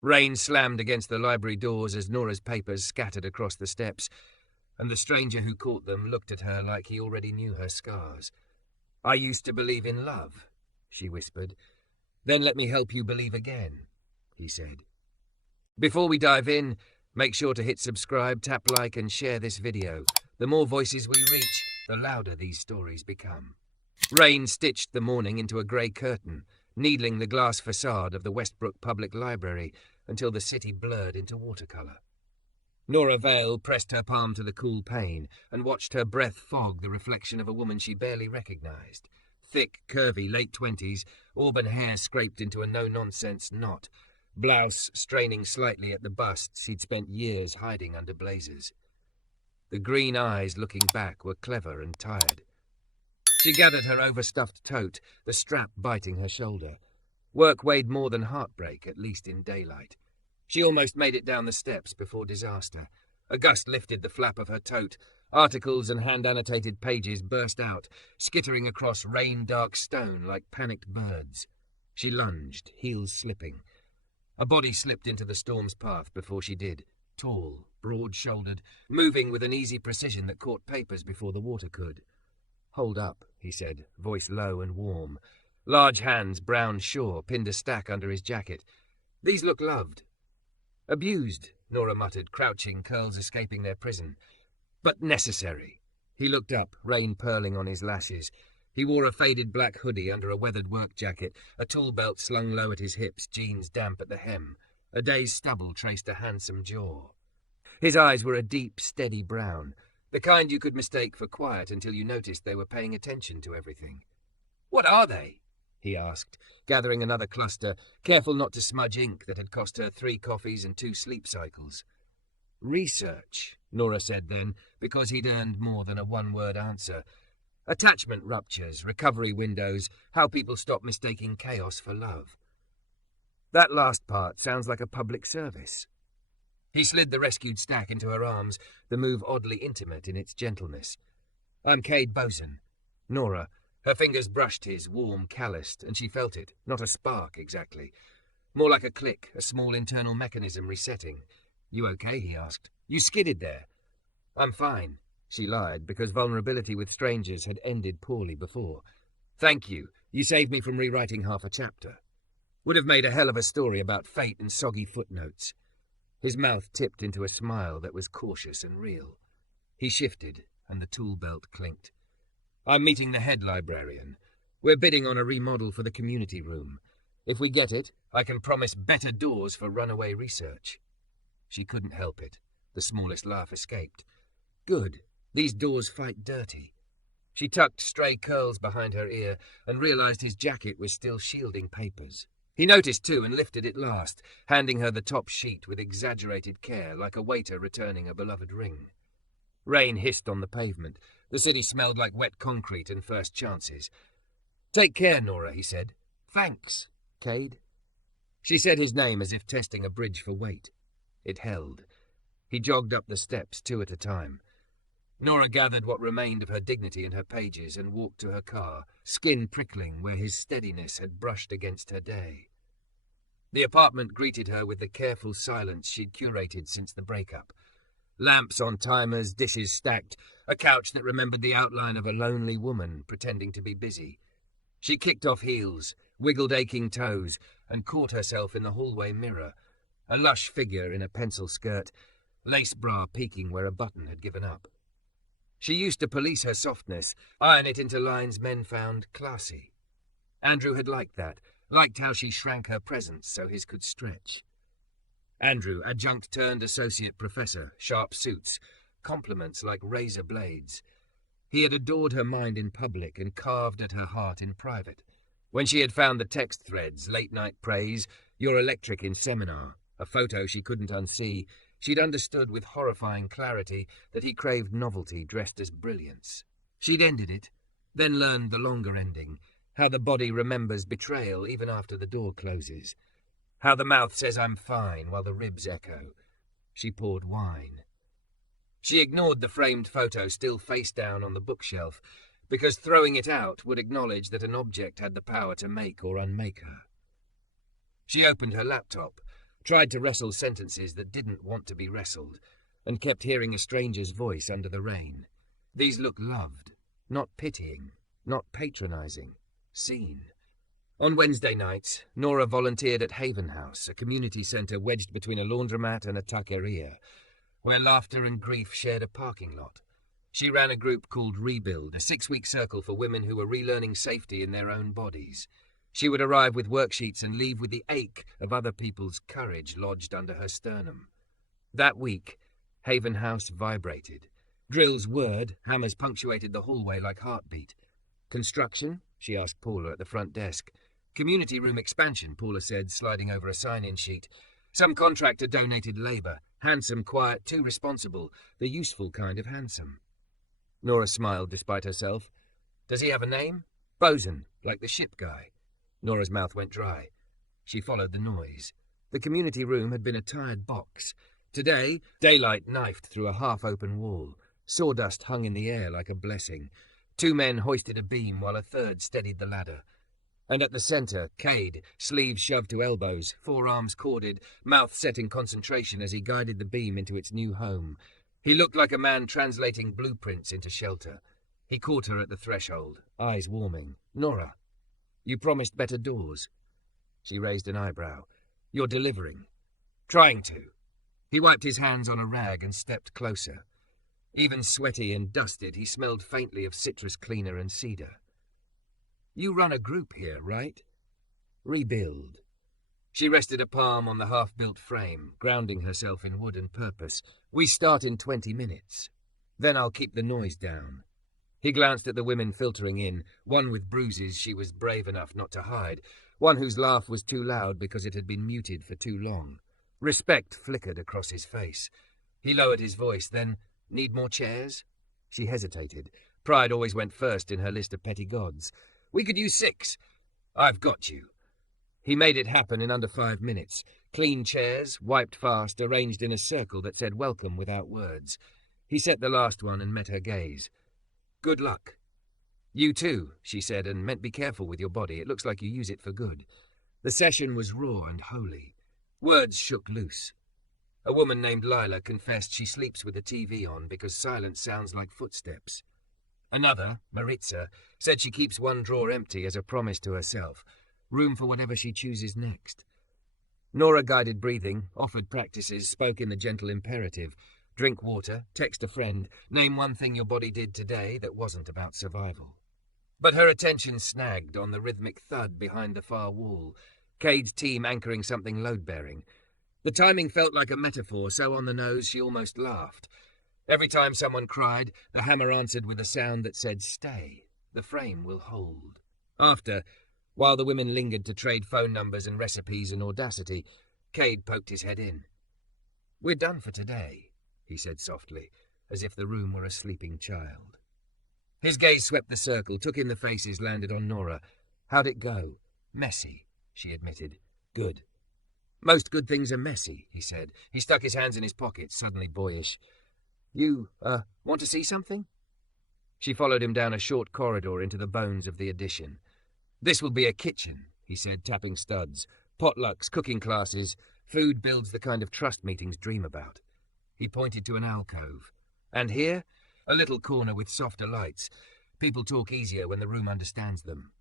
Rain slammed against the library doors as Nora's papers scattered across the steps, and the stranger who caught them looked at her like he already knew her scars. "I used to believe in love," she whispered. "Then let me help you believe again," he said. Before we dive in, make sure to hit subscribe, tap like, and share this video. The more voices we reach, the louder these stories become. Rain stitched the morning into a grey curtain, needling the glass facade of the Westbrook Public Library until the city blurred into watercolour. Nora Vale pressed her palm to the cool pane and watched her breath fog the reflection of a woman she barely recognised. Thick, curvy, late-20s, auburn hair scraped into a no-nonsense knot, blouse straining slightly at the busts he'd spent years hiding under blazers. The green eyes looking back were clever and tired. She gathered her overstuffed tote, the strap biting her shoulder. Work weighed more than heartbreak, at least in daylight. She almost made it down the steps before disaster. A gust lifted the flap of her tote. Articles and hand-annotated pages burst out, skittering across rain-dark stone like panicked birds. She lunged, heels slipping. A body slipped into the storm's path before she did. Tall, broad-shouldered, moving with an easy precision that caught papers before the water could. "Hold up," he said, voice low and warm. Large hands, brown shore, pinned a stack under his jacket. "These look loved." "Abused," Nora muttered, crouching, curls escaping their prison. "But necessary." He looked up, rain purling on his lashes. He wore a faded black hoodie under a weathered work jacket, a tool belt slung low at his hips, jeans damp at the hem. A day's stubble traced a handsome jaw. His eyes were a deep, steady brown, the kind you could mistake for quiet until you noticed they were paying attention to everything. "What are they?" he asked, gathering another cluster, careful not to smudge ink that had cost her 3 coffees and 2 sleep cycles. "Research," Nora said then, because he'd earned more than a one-word answer. "Attachment ruptures, recovery windows, how people stop mistaking chaos for love." "That last part sounds like a public service." He slid the rescued stack into her arms, the move oddly intimate in its gentleness. "I'm Kade Boson." Nora. Her fingers brushed his, warm, calloused, and she felt it, not a spark exactly. More like a click, a small internal mechanism resetting. "You okay?" he asked. "You skidded there." "I'm fine," she lied, because vulnerability with strangers had ended poorly before. "Thank you. You saved me from rewriting half a chapter. Would have made a hell of a story about fate and soggy footnotes." His mouth tipped into a smile that was cautious and real. He shifted, and the tool belt clinked. "I'm meeting the head librarian. We're bidding on a remodel for the community room. If we get it, I can promise better doors for runaway research." She couldn't help it. The smallest laugh escaped. "Good. These doors fight dirty." She tucked stray curls behind her ear and realized his jacket was still shielding papers. He noticed too and lifted it last, handing her the top sheet with exaggerated care, like a waiter returning a beloved ring. Rain hissed on the pavement. The city smelled like wet concrete and first chances. "Take care, Nora," he said. "Thanks, Kade." She said his name as if testing a bridge for weight. It held. He jogged up the steps 2 at a time. Nora gathered what remained of her dignity in her pages and walked to her car, skin prickling where his steadiness had brushed against her day. The apartment greeted her with the careful silence she'd curated since the breakup. Lamps on timers, dishes stacked, a couch that remembered the outline of a lonely woman pretending to be busy. She kicked off heels, wiggled aching toes, and caught herself in the hallway mirror, a lush figure in a pencil skirt, lace bra peeking where a button had given up. She used to police her softness, iron it into lines men found classy. Andrew had liked that, liked how she shrank her presence so his could stretch. Andrew, adjunct turned associate professor, sharp suits, compliments like razor blades. He had adored her mind in public and carved at her heart in private. When she had found the text threads, late-night praise, "You're electric" in seminar, a photo she couldn't unsee, she'd understood with horrifying clarity that he craved novelty dressed as brilliance. She'd ended it, then learned the longer ending, how the body remembers betrayal even after the door closes, how the mouth says "I'm fine" while the ribs echo. She poured wine. She ignored the framed photo still face down on the bookshelf, because throwing it out would acknowledge that an object had the power to make or unmake her. She opened her laptop. tried to wrestle sentences that didn't want to be wrestled, and kept hearing a stranger's voice under the rain. These looked loved, not pitying, not patronizing, seen. On Wednesday nights, Nora volunteered at Haven House, a community centre wedged between a laundromat and a taqueria, where laughter and grief shared a parking lot. She ran a group called Rebuild, a 6-week circle for women who were relearning safety in their own bodies. She would arrive with worksheets and leave with the ache of other people's courage lodged under her sternum. That week, Haven House vibrated. Drill's word, hammers punctuated the hallway like heartbeat. Construction? She asked Paula at the front desk. Community room expansion, Paula said, sliding over a sign-in sheet. Some contractor donated labour. Handsome, quiet, too responsible. The useful kind of handsome. Nora smiled despite herself. Does he have a name? Bosun, like the ship guy. Nora's mouth went dry. She followed the noise. The community room had been a tired box. Today, daylight knifed through a half-open wall. Sawdust hung in the air like a blessing. 2 men hoisted a beam while a third steadied the ladder. And at the centre, Kade, sleeves shoved to elbows, forearms corded, mouth set in concentration as he guided the beam into its new home. He looked like a man translating blueprints into shelter. He caught her at the threshold, eyes warming. Nora, you promised better doors. She raised an eyebrow. You're delivering. Trying to. He wiped his hands on a rag and stepped closer. Even sweaty and dusted, he smelled faintly of citrus cleaner and cedar. You run a group here, right? Rebuild. She rested a palm on the half-built frame, grounding herself in wood and purpose. We start in 20 minutes. Then I'll keep the noise down. He glanced at the women filtering in, one with bruises she was brave enough not to hide, one whose laugh was too loud because it had been muted for too long. Respect flickered across his face. He lowered his voice, then, need more chairs? She hesitated. Pride always went first in her list of petty gods. We could use 6. I've got you. He made it happen in under 5 minutes. Clean chairs, wiped fast, arranged in a circle that said welcome without words. He set the last one and met her gaze. Good luck. You too, she said, and meant be careful with your body. It looks like you use it for good. The session was raw and holy. Words shook loose. A woman named Lila confessed she sleeps with the TV on because silence sounds like footsteps. Another, Maritza, said she keeps one drawer empty as a promise to herself, room for whatever she chooses next. Nora guided breathing, offered practices, spoke in the gentle imperative. Drink water, text a friend, name one thing your body did today that wasn't about survival. But her attention snagged on the rhythmic thud behind the far wall, Cade's team anchoring something load-bearing. The timing felt like a metaphor, so on the nose she almost laughed. Every time someone cried, the hammer answered with a sound that said, stay, the frame will hold. After, while the women lingered to trade phone numbers and recipes and audacity, Kade poked his head in. We're done for today, he said softly, as if the room were a sleeping child. His gaze swept the circle, took in the faces, landed on Nora. How'd it go? Messy, she admitted. Good. Most good things are messy, he said. He stuck his hands in his pockets, suddenly boyish. You, want to see something? She followed him down a short corridor into the bones of the addition. This will be a kitchen, he said, tapping studs. Potlucks, cooking classes. Food builds the kind of trust meetings dream about. He pointed to an alcove. And here, a little corner with softer lights. People talk easier when the room understands them.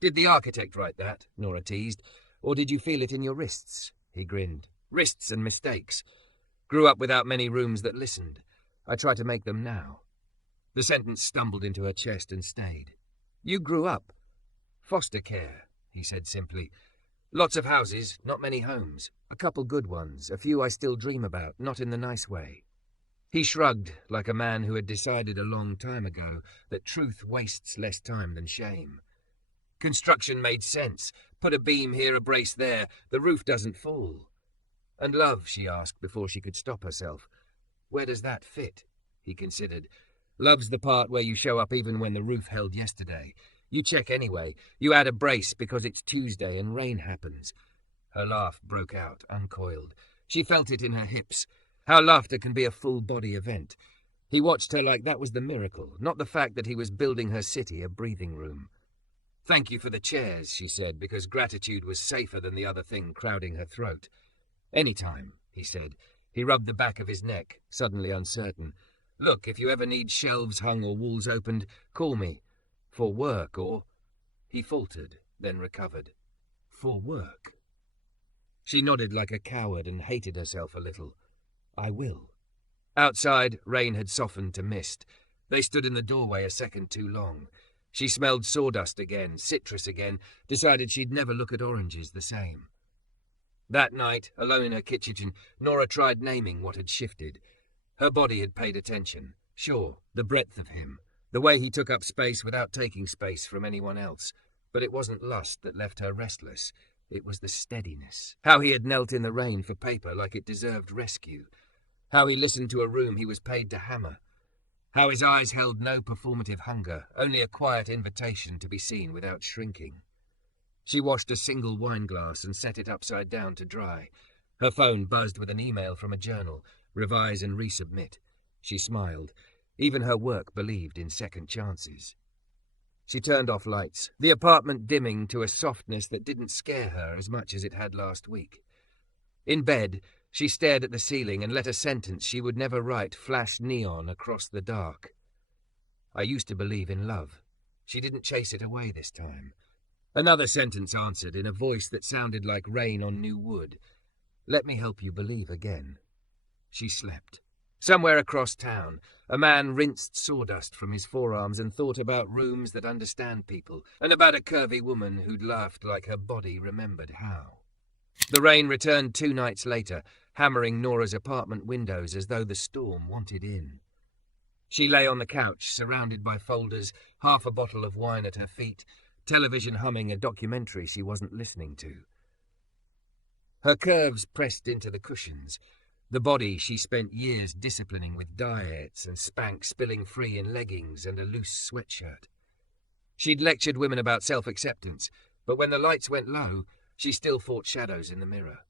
Did the architect write that? Nora teased. Or did you feel it in your wrists? He grinned. Wrists and mistakes. Grew up without many rooms that listened. I try to make them now. The sentence stumbled into her chest and stayed. You grew up. Foster care, he said simply. Lots of houses, not many homes. A couple good ones, a few I still dream about, not in the nice way. He shrugged, like a man who had decided a long time ago that truth wastes less time than shame. Construction made sense. Put a beam here, a brace there. The roof doesn't fall. And love, she asked before she could stop herself. Where does that fit? He considered. Love's the part where you show up even when the roof held yesterday. You check anyway. You add a brace because it's Tuesday and rain happens. Her laugh broke out, uncoiled. She felt it in her hips. How laughter can be a full-body event. He watched her like that was the miracle, not the fact that he was building her city a breathing room. Thank you for the chairs, she said, because gratitude was safer than the other thing crowding her throat. "Any time," he said. He rubbed the back of his neck, suddenly uncertain. "Look, if you ever need shelves hung or walls opened, call me. For work, or—" He faltered, then recovered. "For work." She nodded like a coward and hated herself a little. "I will." Outside, rain had softened to mist. They stood in the doorway a second too long. She smelled sawdust again, citrus again, decided she'd never look at oranges the same. That night, alone in her kitchen, Nora tried naming what had shifted. Her body had paid attention. Sure, the breadth of him, the way he took up space without taking space from anyone else. But it wasn't lust that left her restless. It was the steadiness. How he had knelt in the rain for paper like it deserved rescue. How he listened to a room he was paid to hammer. How his eyes held no performative hunger, only a quiet invitation to be seen without shrinking. She washed a single wine glass and set it upside down to dry. Her phone buzzed with an email from a journal. Revise and resubmit. She smiled. Even her work believed in second chances. She turned off lights, the apartment dimming to a softness that didn't scare her as much as it had last week. In bed, she stared at the ceiling and let a sentence she would never write flash neon across the dark. "I used to believe in love." She didn't chase it away this time. Another sentence answered in a voice that sounded like rain on new wood. "Let me help you believe again." She slept. Somewhere across town, a man rinsed sawdust from his forearms and thought about rooms that understand people, and about a curvy woman who'd laughed like her body remembered how. The rain returned 2 nights later, hammering Nora's apartment windows as though the storm wanted in. She lay on the couch, surrounded by folders, half a bottle of wine at her feet, television humming a documentary she wasn't listening to. Her curves pressed into the cushions. The body she spent years disciplining with diets and Spanx spilling free in leggings and a loose sweatshirt. She'd lectured women about self-acceptance, but when the lights went low, she still fought shadows in the mirror.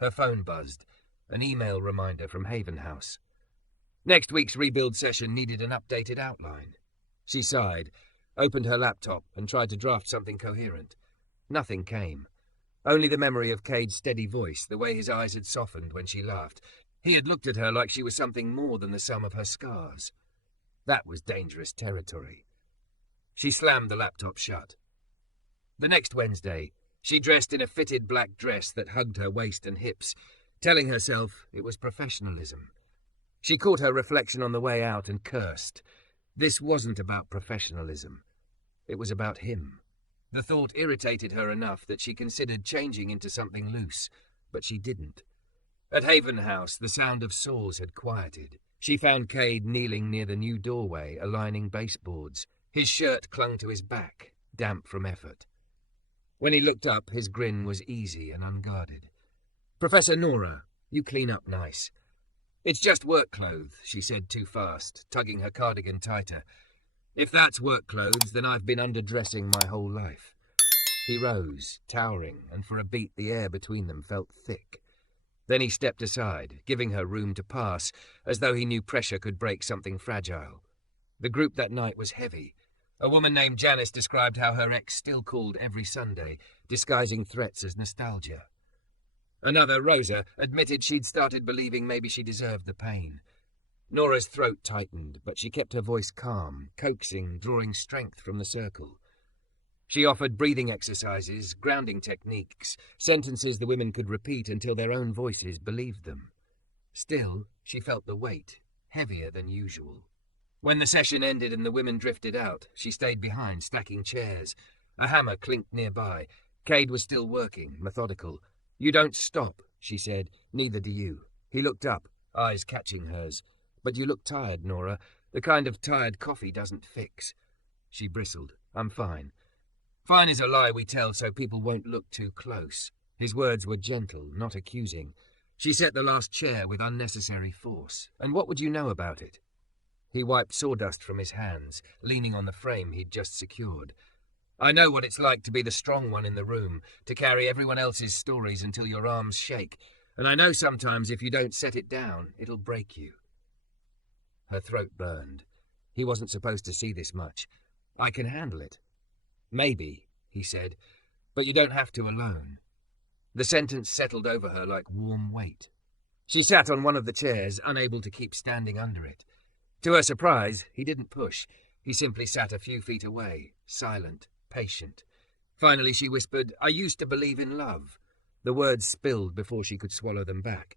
Her phone buzzed, an email reminder from Haven House. Next week's rebuild session needed an updated outline. She sighed, opened her laptop and tried to draft something coherent. Nothing came. Only the memory of Kade's steady voice, the way his eyes had softened when she laughed. He had looked at her like she was something more than the sum of her scars. That was dangerous territory. She slammed the laptop shut. The next Wednesday, she dressed in a fitted black dress that hugged her waist and hips, telling herself it was professionalism. She caught her reflection on the way out and cursed. This wasn't about professionalism. It was about him. The thought irritated her enough that she considered changing into something loose, but she didn't. At Haven House, the sound of saws had quieted. She found Kade kneeling near the new doorway, aligning baseboards. His shirt clung to his back, damp from effort. When he looked up, his grin was easy and unguarded. "Professor Nora, you clean up nice." "It's just work clothes," she said too fast, tugging her cardigan tighter. "If that's work clothes, then I've been underdressing my whole life." He rose, towering, and for a beat the air between them felt thick. Then he stepped aside, giving her room to pass, as though he knew pressure could break something fragile. The group that night was heavy. A woman named Janice described how her ex still called every Sunday, disguising threats as nostalgia. Another, Rosa, admitted she'd started believing maybe she deserved the pain. Nora's throat tightened, but she kept her voice calm, coaxing, drawing strength from the circle. She offered breathing exercises, grounding techniques, sentences the women could repeat until their own voices believed them. Still, she felt the weight, heavier than usual. When the session ended and the women drifted out, she stayed behind, stacking chairs. A hammer clinked nearby. Kade was still working, methodical. "You don't stop," she said. "Neither do you." He looked up, eyes catching hers. "But you look tired, Nora. The kind of tired coffee doesn't fix." She bristled. "I'm fine." "Fine is a lie we tell so people won't look too close." His words were gentle, not accusing. She set the last chair with unnecessary force. "And what would you know about it?" He wiped sawdust from his hands, leaning on the frame he'd just secured. "I know what it's like to be the strong one in the room, to carry everyone else's stories until your arms shake. And I know sometimes if you don't set it down, it'll break you." Her throat burned. He wasn't supposed to see this much. "I can handle it." "Maybe," he said, "but you don't have to alone." The sentence settled over her like warm weight. She sat on one of the chairs, unable to keep standing under it. To her surprise, he didn't push. He simply sat a few feet away, silent, patient. Finally she whispered, "I used to believe in love." The words spilled before she could swallow them back.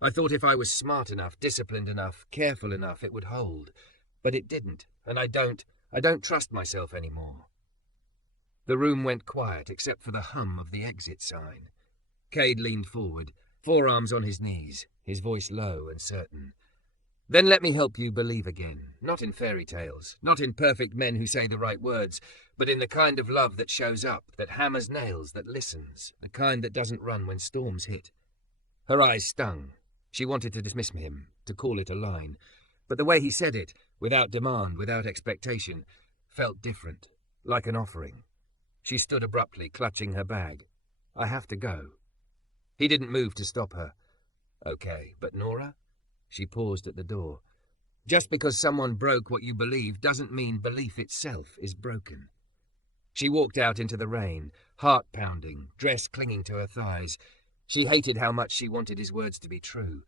"I thought if I was smart enough, disciplined enough, careful enough, it would hold. But it didn't, and I don't trust myself anymore." The room went quiet except for the hum of the exit sign. Kade leaned forward, forearms on his knees, his voice low and certain. "Then let me help you believe again, not in fairy tales, not in perfect men who say the right words, but in the kind of love that shows up, that hammers nails, that listens, the kind that doesn't run when storms hit." Her eyes stung. She wanted to dismiss him, to call it a line, but the way he said it, without demand, without expectation, felt different, like an offering. She stood abruptly, clutching her bag. "I have to go." He didn't move to stop her. "Okay, but Nora?" She paused at the door. "Just because someone broke what you believe doesn't mean belief itself is broken." She walked out into the rain, heart pounding, dress clinging to her thighs. She hated how much she wanted his words to be true.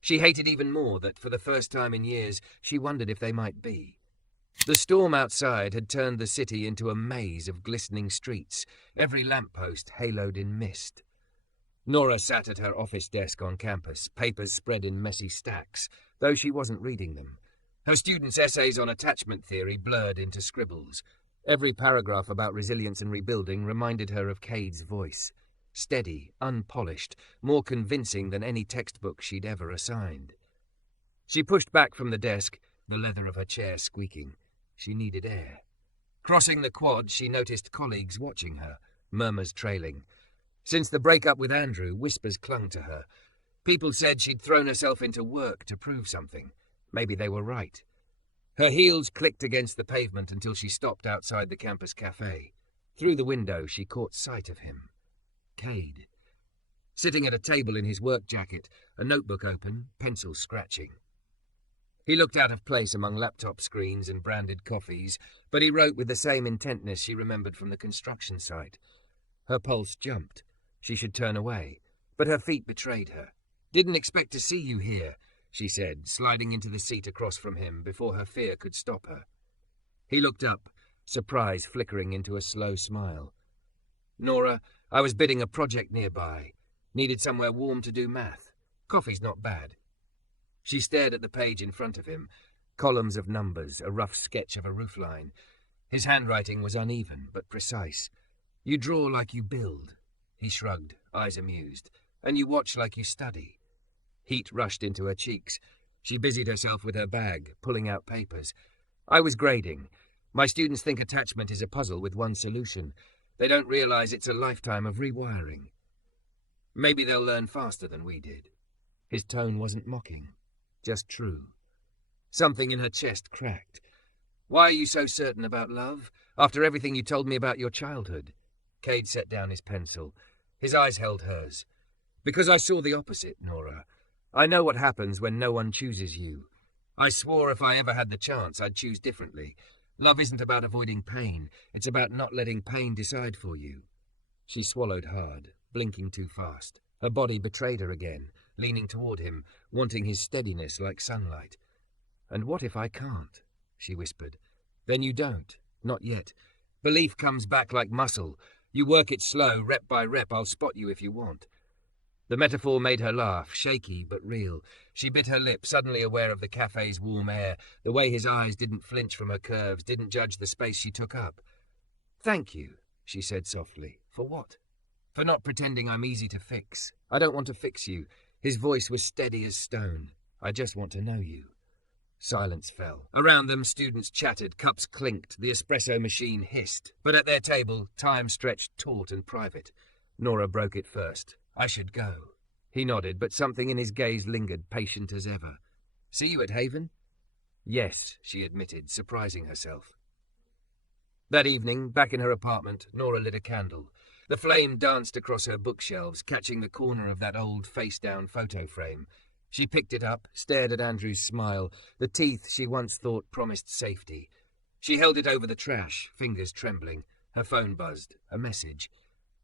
She hated even more that, for the first time in years, she wondered if they might be. The storm outside had turned the city into a maze of glistening streets, every lamppost haloed in mist. Nora sat at her office desk on campus, papers spread in messy stacks, though she wasn't reading them. Her students' essays on attachment theory blurred into scribbles. Every paragraph about resilience and rebuilding reminded her of Kade's voice. Steady, unpolished, more convincing than any textbook she'd ever assigned. She pushed back from the desk, the leather of her chair squeaking. She needed air. Crossing the quad, she noticed colleagues watching her, murmurs trailing. Since the breakup with Andrew, whispers clung to her. People said she'd thrown herself into work to prove something. Maybe they were right. Her heels clicked against the pavement until she stopped outside the campus café. Through the window, she caught sight of him. Kade. Sitting at a table in his work jacket, a notebook open, pencil scratching. He looked out of place among laptop screens and branded coffees, but he wrote with the same intentness she remembered from the construction site. Her pulse jumped. She should turn away, but her feet betrayed her. "Didn't expect to see you here," she said, sliding into the seat across from him before her fear could stop her. He looked up, surprise flickering into a slow smile. "Nora, I was bidding a project nearby. Needed somewhere warm to do math. Coffee's not bad." She stared at the page in front of him, columns of numbers, a rough sketch of a roofline. His handwriting was uneven, but precise. "You draw like you build." He shrugged, eyes amused. "And you watch like you study." Heat rushed into her cheeks. She busied herself with her bag, pulling out papers. "I was grading. My students think attachment is a puzzle with one solution. They don't realize it's a lifetime of rewiring. Maybe they'll learn faster than we did." His tone wasn't mocking, just true. Something in her chest cracked. "Why are you so certain about love, after everything you told me about your childhood?" Kade set down his pencil. His eyes held hers. "Because I saw the opposite, Nora. I know what happens when no one chooses you. I swore if I ever had the chance, I'd choose differently. Love isn't about avoiding pain. It's about not letting pain decide for you." She swallowed hard, blinking too fast. Her body betrayed her again, leaning toward him, wanting his steadiness like sunlight. "And what if I can't?" she whispered. "Then you don't. Not yet. Belief comes back like muscle. You work it slow, rep by rep. I'll spot you if you want." The metaphor made her laugh, shaky but real. She bit her lip, suddenly aware of the cafe's warm air, the way his eyes didn't flinch from her curves, didn't judge the space she took up. "Thank you," she said softly. "For what?" "For not pretending I'm easy to fix. I don't want to fix you." His voice was steady as stone. "I just want to know you." Silence fell. Around them, students chattered, cups clinked, the espresso machine hissed. But at their table, time stretched taut and private. Nora broke it first. "I should go." He nodded, but something in his gaze lingered, patient as ever. "See you at Haven?" "Yes," she admitted, surprising herself. That evening, back in her apartment, Nora lit a candle. The flame danced across her bookshelves, catching the corner of that old face-down photo frame. She picked it up, stared at Andrew's smile, the teeth she once thought promised safety. She held it over the trash, fingers trembling. Her phone buzzed. A message.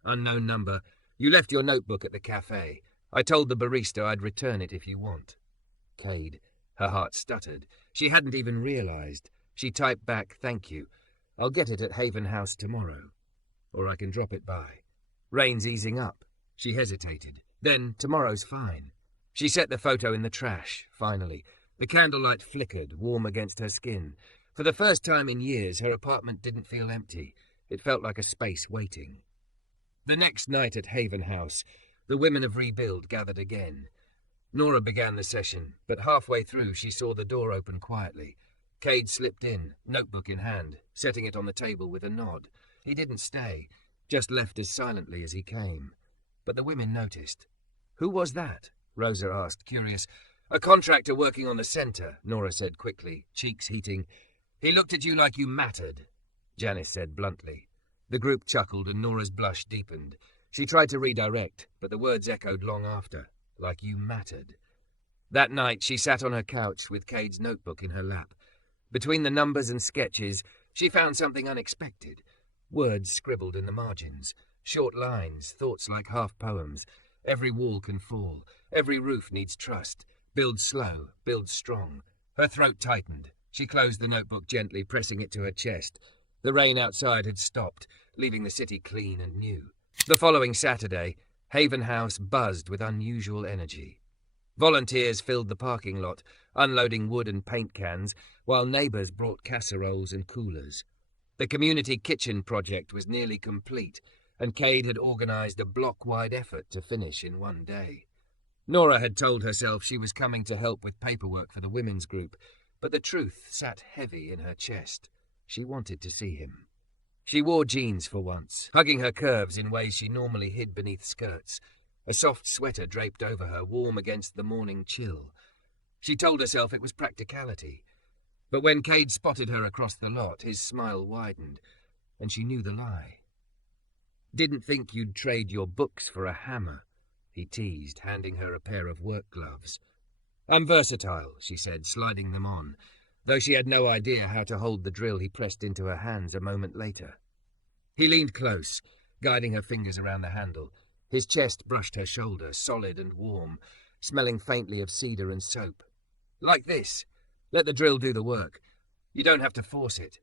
Unknown number. You left your notebook at the café. I told the barista I'd return it if you want. Kade. Her heart stuttered. She hadn't even realized. She typed back, "Thank you. I'll get it at Haven House tomorrow. Or I can drop it by." Rain's easing up. She hesitated. Then, tomorrow's fine. She set the photo in the trash, finally. The candlelight flickered, warm against her skin. For the first time in years, her apartment didn't feel empty. It felt like a space waiting. The next night at Haven House, the women of Rebuild gathered again. Nora began the session, but halfway through she saw the door open quietly. Kade slipped in, notebook in hand, setting it on the table with a nod. He didn't stay, just left as silently as he came. But the women noticed. "Who was that?" Rosa asked, curious. "A contractor working on the centre," Nora said quickly, cheeks heating. "He looked at you like you mattered," Janice said bluntly. The group chuckled and Nora's blush deepened. She tried to redirect, but the words echoed long after, like you mattered. That night she sat on her couch with Kade's notebook in her lap. Between the numbers and sketches, she found something unexpected. Words scribbled in the margins. Short lines, thoughts like half poems. Every wall can fall. Every roof needs trust. Build slow, build strong. Her throat tightened. She closed the notebook gently, pressing it to her chest. The rain outside had stopped, leaving the city clean and new. The following Saturday, Haven House buzzed with unusual energy. Volunteers filled the parking lot, unloading wood and paint cans, while neighbours brought casseroles and coolers. The community kitchen project was nearly complete, and Kade had organised a block-wide effort to finish in one day. Nora had told herself she was coming to help with paperwork for the women's group, but the truth sat heavy in her chest. She wanted to see him. She wore jeans for once, hugging her curves in ways she normally hid beneath skirts. A soft sweater draped over her, warm against the morning chill. She told herself it was practicality. But when Kade spotted her across the lot, his smile widened, and she knew the lie. "Didn't think you'd trade your books for a hammer," he teased, handing her a pair of work gloves. "I'm versatile," she said, sliding them on, though she had no idea how to hold the drill he pressed into her hands a moment later. He leaned close, guiding her fingers around the handle. His chest brushed her shoulder, solid and warm, smelling faintly of cedar and soap. "Like this. Let the drill do the work. You don't have to force it."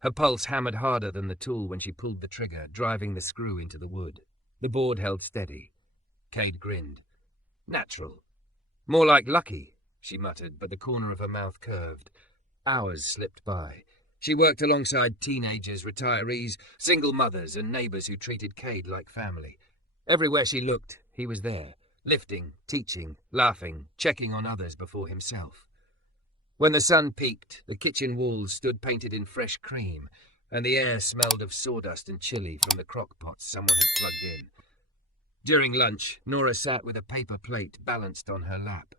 Her pulse hammered harder than the tool when she pulled the trigger, driving the screw into the wood. The board held steady. Kade grinned. "Natural. More like lucky," she muttered, but the corner of her mouth curved. Hours slipped by. She worked alongside teenagers, retirees, single mothers, and neighbours who treated Kade like family. Everywhere she looked, he was there, lifting, teaching, laughing, checking on others before himself. When the sun peaked, the kitchen walls stood painted in fresh cream, and the air smelled of sawdust and chili from the crock pots someone had plugged in. During lunch, Nora sat with a paper plate balanced on her lap.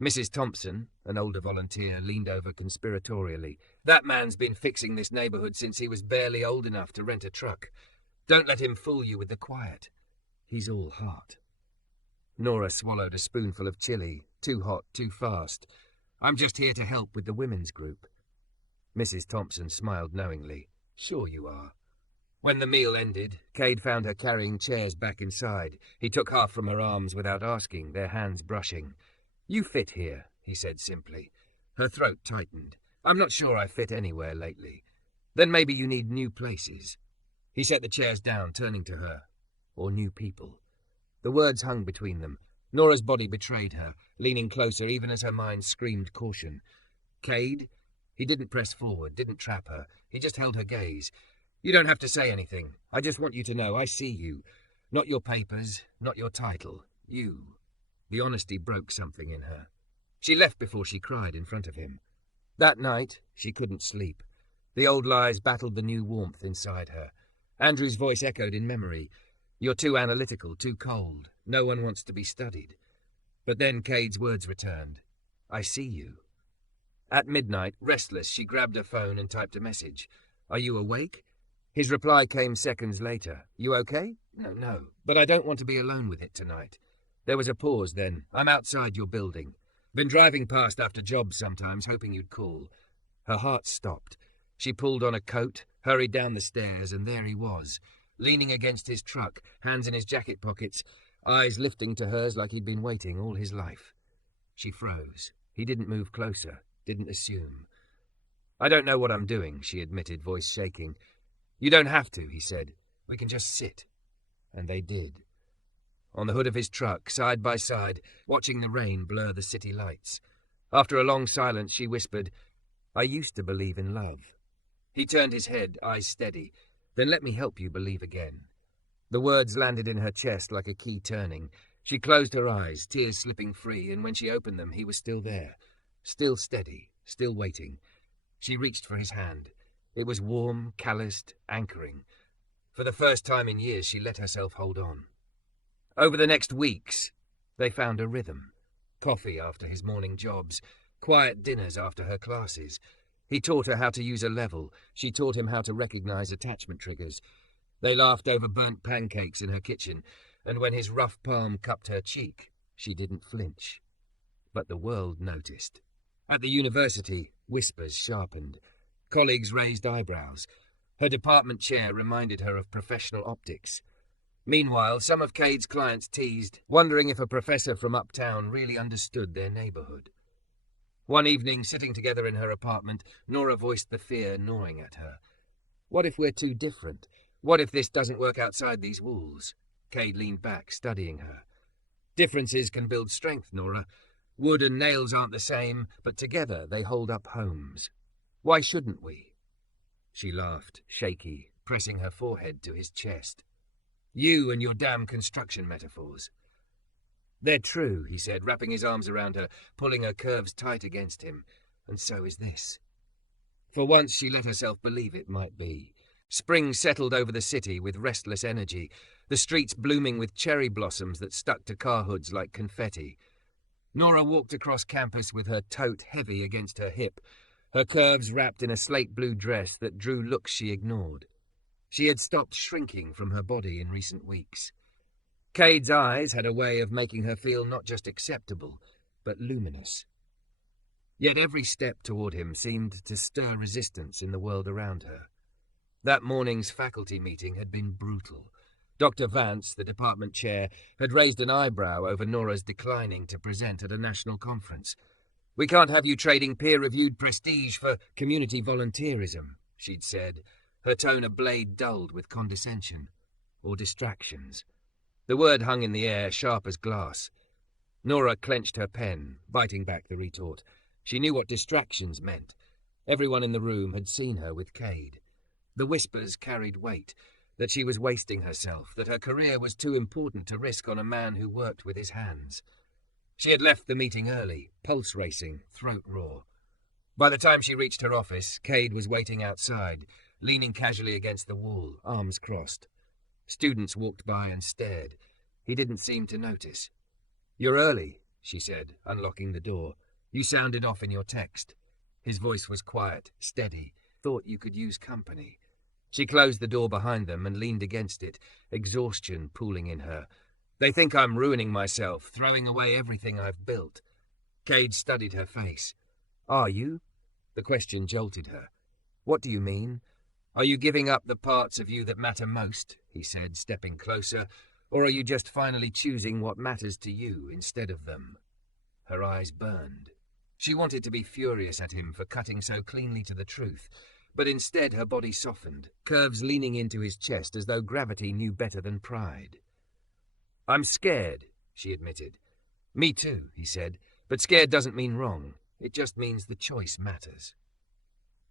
Mrs. Thompson, an older volunteer, leaned over conspiratorially. "That man's been fixing this neighbourhood since he was barely old enough to rent a truck. Don't let him fool you with the quiet. He's all heart." Nora swallowed a spoonful of chili, too hot, too fast. "I'm just here to help with the women's group." Mrs. Thompson smiled knowingly. "Sure you are." When the meal ended, Kade found her carrying chairs back inside. He took half from her arms without asking, their hands brushing. "You fit here," he said simply. Her throat tightened. "I'm not sure I fit anywhere lately. Then maybe you need new places." He set the chairs down, turning to her. "Or new people." The words hung between them. Nora's body betrayed her, leaning closer even as her mind screamed caution. "Kade?" He didn't press forward, didn't trap her. He just held her gaze. "You don't have to say anything. I just want you to know I see you. Not your papers, not your title. You." The honesty broke something in her. She left before she cried in front of him. That night, she couldn't sleep. The old lies battled the new warmth inside her. Andrew's voice echoed in memory. "You're too analytical, too cold. No one wants to be studied." But then Kade's words returned. "I see you." At midnight, restless, she grabbed her phone and typed a message. "Are you awake?" His reply came seconds later. "You okay?" No, but I don't want to be alone with it tonight." There was a pause then. "I'm outside your building. Been driving past after jobs sometimes, hoping you'd call." Her heart stopped. She pulled on a coat, hurried down the stairs, and there he was. leaning against his truck, hands in his jacket pockets, eyes lifting to hers like he'd been waiting all his life. She froze. He didn't move closer, didn't assume. "I don't know what I'm doing," she admitted, voice shaking. "You don't have to," he said. "We can just sit." And they did. On the hood of his truck, side by side, watching the rain blur the city lights. After a long silence, she whispered, "I used to believe in love." He turned his head, eyes steady. "Then let me help you believe again." The words landed in her chest like a key turning. She closed her eyes, tears slipping free, and when she opened them, he was still there. Still steady, still waiting. She reached for his hand. It was warm, calloused, anchoring. For the first time in years, she let herself hold on. Over the next weeks, they found a rhythm. Coffee after his morning jobs, quiet dinners after her classes. He taught her how to use a level. She taught him how to recognize attachment triggers. They laughed over burnt pancakes in her kitchen, and when his rough palm cupped her cheek, she didn't flinch. But the world noticed. At the university, whispers sharpened. Colleagues raised eyebrows. Her department chair reminded her of professional optics. Meanwhile, some of Kade's clients teased, wondering if a professor from uptown really understood their neighborhood. One evening, sitting together in her apartment, Nora voiced the fear gnawing at her. "What if we're too different? What if this doesn't work outside these walls?" Kade leaned back, studying her. "Differences can build strength, Nora. Wood and nails aren't the same, but together they hold up homes. Why shouldn't we?" She laughed, shaky, pressing her forehead to his chest. "You and your damn construction metaphors." "They're true," he said, wrapping his arms around her, pulling her curves tight against him. "And so is this." For once she let herself believe it might be. Spring settled over the city with restless energy, the streets blooming with cherry blossoms that stuck to car hoods like confetti. Nora walked across campus with her tote heavy against her hip, her curves wrapped in a slate-blue dress that drew looks she ignored. She had stopped shrinking from her body in recent weeks. Kade's eyes had a way of making her feel not just acceptable, but luminous. Yet every step toward him seemed to stir resistance in the world around her. That morning's faculty meeting had been brutal. Dr. Vance, the department chair, had raised an eyebrow over Nora's declining to present at a national conference. "We can't have you trading peer-reviewed prestige for community volunteerism," she'd said, her tone a blade dulled with condescension. Or distractions. The word hung in the air, sharp as glass. Nora clenched her pen, biting back the retort. She knew what distractions meant. Everyone in the room had seen her with Kade. The whispers carried weight, that she was wasting herself, that her career was too important to risk on a man who worked with his hands. She had left the meeting early, pulse racing, throat raw. By the time she reached her office, Kade was waiting outside, leaning casually against the wall, arms crossed. Students walked by and stared. He didn't seem to notice. "You're early," she said, unlocking the door. "You sounded off in your text." His voice was quiet, steady. "Thought you could use company." She closed the door behind them and leaned against it, exhaustion pooling in her. "They think I'm ruining myself, throwing away everything I've built." Kade studied her face. "Are you?" The question jolted her. "What do you mean?" "Are you giving up the parts of you that matter most," he said, stepping closer, "or are you just finally choosing what matters to you instead of them?" Her eyes burned. She wanted to be furious at him for cutting so cleanly to the truth, but instead her body softened, curves leaning into his chest as though gravity knew better than pride. "I'm scared," she admitted. "Me too," he said, "but scared doesn't mean wrong. It just means the choice matters."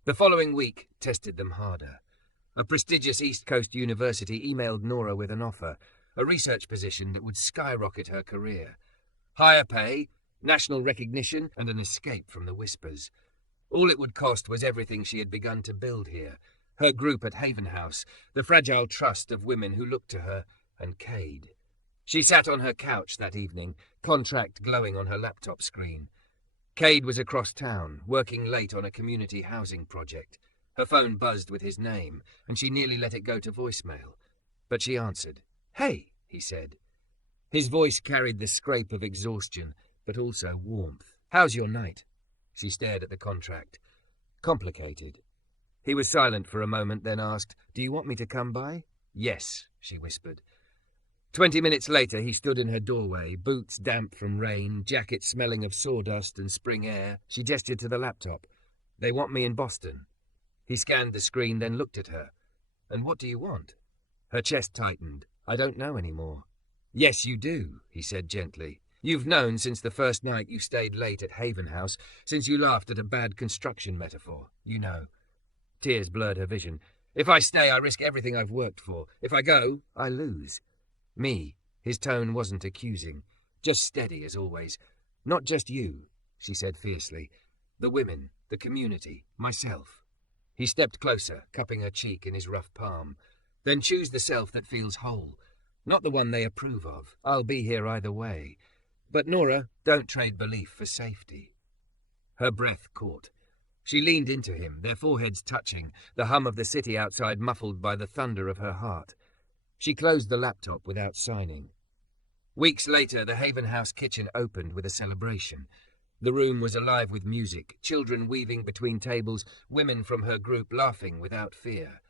The following week tested them harder. A prestigious East Coast university emailed Nora with an offer, a research position that would skyrocket her career. Higher pay, national recognition, and an escape from the whispers. All it would cost was everything she had begun to build here. Her group at Haven House, the fragile trust of women who looked to her, and Kade. She sat on her couch that evening, contract glowing on her laptop screen. Kade was across town, working late on a community housing project. Her phone buzzed with his name, and she nearly let it go to voicemail. But she answered. "Hey," he said. His voice carried the scrape of exhaustion, but also warmth. "How's your night?" She stared at the contract. "Complicated." He was silent for a moment, then asked, "Do you want me to come by?" Yes, she whispered. 20 minutes later, he stood in her doorway, boots damp from rain, jacket smelling of sawdust and spring air. She gestured to the laptop. They want me in Boston. He scanned the screen, then looked at her. And what do you want? Her chest tightened. I don't know anymore. Yes, you do, he said gently. You've known since the first night you stayed late at Haven House, since you laughed at a bad construction metaphor. You know. Tears blurred her vision. If I stay, I risk everything I've worked for. If I go, I lose. Me. His tone wasn't accusing. Just steady, as always. Not just you, she said fiercely. The women, the community, myself. He stepped closer, cupping her cheek in his rough palm. Then choose the self that feels whole. Not the one they approve of. I'll be here either way. But Nora, don't trade belief for safety. Her breath caught. She leaned into him, their foreheads touching, the hum of the city outside muffled by the thunder of her heart. She closed the laptop without signing. Weeks later, the Haven House kitchen opened with a celebration. The room was alive with music, children weaving between tables, women from her group laughing without fear.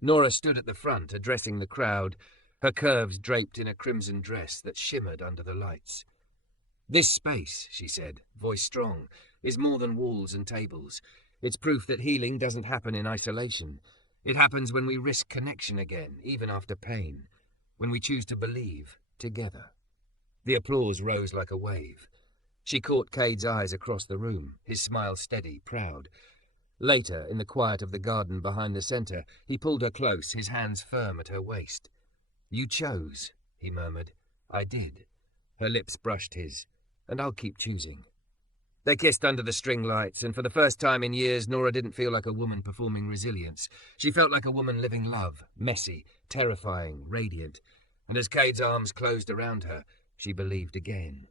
Nora stood at the front, addressing the crowd, her curves draped in a crimson dress that shimmered under the lights. This space, she said, voice strong, is more than walls and tables. It's proof that healing doesn't happen in isolation. It happens when we risk connection again, even after pain. When we choose to believe, together. The applause rose like a wave. She caught Kade's eyes across the room, his smile steady, proud. Later, in the quiet of the garden behind the centre, he pulled her close, his hands firm at her waist. You chose, he murmured. I did. Her lips brushed his. And I'll keep choosing. They kissed under the string lights, and for the first time in years, Nora didn't feel like a woman performing resilience. She felt like a woman living love, messy, terrifying, radiant. And as Kade's arms closed around her, she believed again.